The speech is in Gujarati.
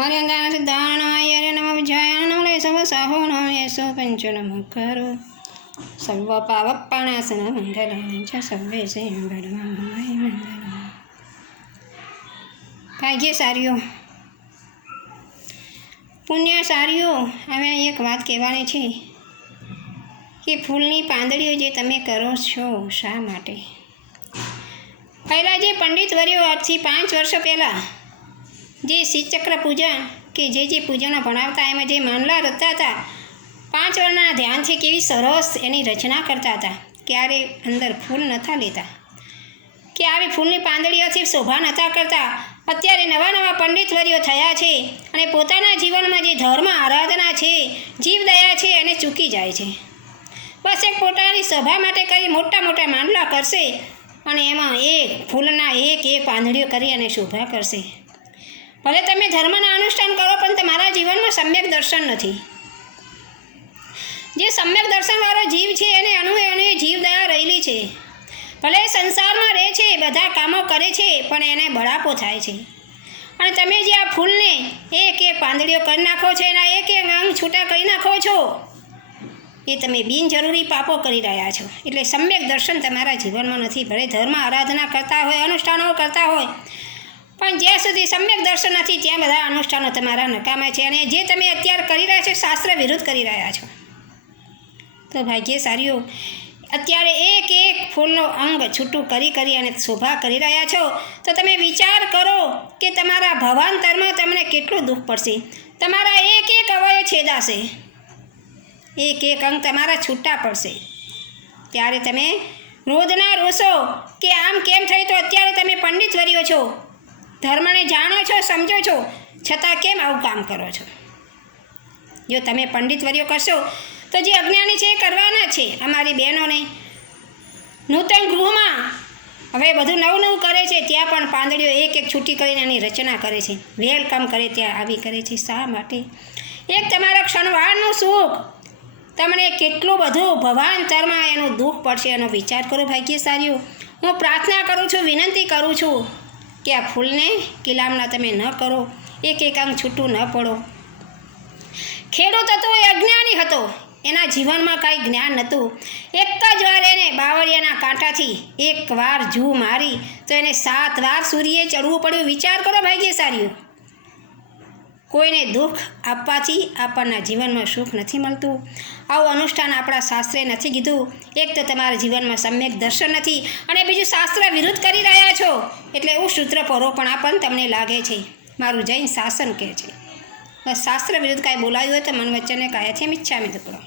હરિદાનસિદ્ધાણાય નમ વિજયાન નમ સવ સાહો નમ યશો પંચ નમ કરો. સર્વ પાવપ્પાણાસન મંગલમ ચ સર્વે સે મંગલમ ભાગ્ય સારીઓ પુણ્ય સારીઓ હવે એક વાત કહેવાની છે કે ફૂલની પાંદડીઓ જે તમે કરો છો શા માટે? પહેલાં જે પંડિત વર્યો આજથી પાંચ વર્ષો પહેલાં જે શિવચક્ર પૂજા કે જે જે પૂજનો ભણાવતા એમાં જે માનલા રચતા હતા, પાંચ વર્ણના ધ્યાનથી કેવી સરસ એની રચના કરતા હતા. ક્યારે અંદર ફૂલ નહોતા લેતા. કે આવી ફૂલની પાંદડીઓથી શોભા નહોતા કરતા. અત્યારે નવા નવા પંડિત વર્યો થયા છે અને પોતાના જીવનમાં જે ધર્મ આરાધના છે જીવદયા છે એને ચૂકી જાય છે. બસ એક પોતાની સભા માટે કરી મોટા મોટા માંડલા કરશે અને એમાં એક ફૂલના એક એક પાંદડીઓ કરી અને શોભા કરશે. ભલે તમે ધર્મના અનુષ્ઠાન કરો, પણ તમારા જીવનમાં સમ્યક દર્શન નથી. જે સમ્યક દર્શનવાળો જીવ છે, એને અનુ એને જીવદયા રહેલી છે. ભલે સંસારમાં રહે છે બધા કામો કરે છે, પણ એને બળાપો થાય છે. અને તમે જે આ ફૂલને એક એક પાંદડીઓ કરી નાખો છો, એના એક એક અંગ છૂટા કરી નાખો છો, એ તમે બિનજરૂરી પાપો કરી રહ્યા છો. એટલે સમ્યક દર્શન તમારા જીવનમાં નથી. ભલે ધર્મ આરાધના કરતા હોય, અનુષ્ઠાનો કરતા હોય પણ જ્યાં સુધી સમ્યક દર્શન નથી, ત્યાં બધા અનુષ્ઠાનો તમારા નકામા છે અને જે તમે અત્યારે કરી રહ્યા છો, શાસ્ત્ર વિરુદ્ધ કરી રહ્યા છો. તો ભાગ્યશાળીઓ અત્યારે એક એક ફૂલનો અંગ છૂટું કરી કરી અને શોભા કરી રહ્યા છો, તો તમે વિચાર કરો કે તમારા ભવાંતરમાં તમને કેટલું દુઃખ પડશે. તમારા એક એક અવયવ છેદાશે. એક એક અંગ તમારા છૂટા પડશે. ત્યારે તમે રોજના રોશો કે આમ કેમ થયું? તો અત્યારે તમે પંડિત વર્યો છો. ધર્મને જાણો છો, સમજો છો, છતાં કેમ આવું કામ કરો છો? જો તમે પંડિત વર્યો કરશો, તો જે અજ્ઞાની છે એ કરવાના છે, અમારી બહેનોને. નૂતન ગૃહમાં. હવે બધું નવું નવું કરે છે, ત્યાં પણ પાંદડીઓ એક એક છૂટી કરીને એની રચના કરે છે. વેલકમ કરે, ત્યાં આવી કરે છે, શા માટે? એક તમારા ક્ષણવાળનું સુખ. તમને કેટલું બધું ભવાંતરમાં એનું દુઃખ પડશે એનો વિચાર કરો, ભાગ્યશાળીઓ. હું પ્રાર્થના કરું છું, વિનંતી કરું છું. કે આ ફૂલને કિલામણા તમે ન કરો, એક એક અંગ છૂટું ન પડો. ખેડૂત હતો એ અજ્ઞાની હતો. એના જીવનમાં કાંઈ જ્ઞાન નહોતું. એક જ વાર એને બાવળિયાના કાંટાથી એક વાર જૂ મારી, તો એને સાત વાર સૂર્યે ચડવું પડ્યું. વિચાર કરો ભાગ્યશાળીઓ કોઈને દુઃખ આપવાથી આપણના જીવનમાં સુખ નથી મળતું. આવું અનુષ્ઠાન આપણા શાસ્ત્રે નથી કીધું. એક તો તમારા જીવનમાં સમ્યક દર્શન નથી અને બીજું શાસ્ત્ર વિરુદ્ધ કરી રહ્યા છો. એટલે એવું સૂત્ર પરો પણ આપણને તમને લાગે છે. મારું જૈન શાસન કહે છે. શાસ્ત્ર વિરુદ્ધ કાંઈ બોલાવ્યું હોય તો મન વચ્ચેને કાયાથી મિચ્છામી દુકડો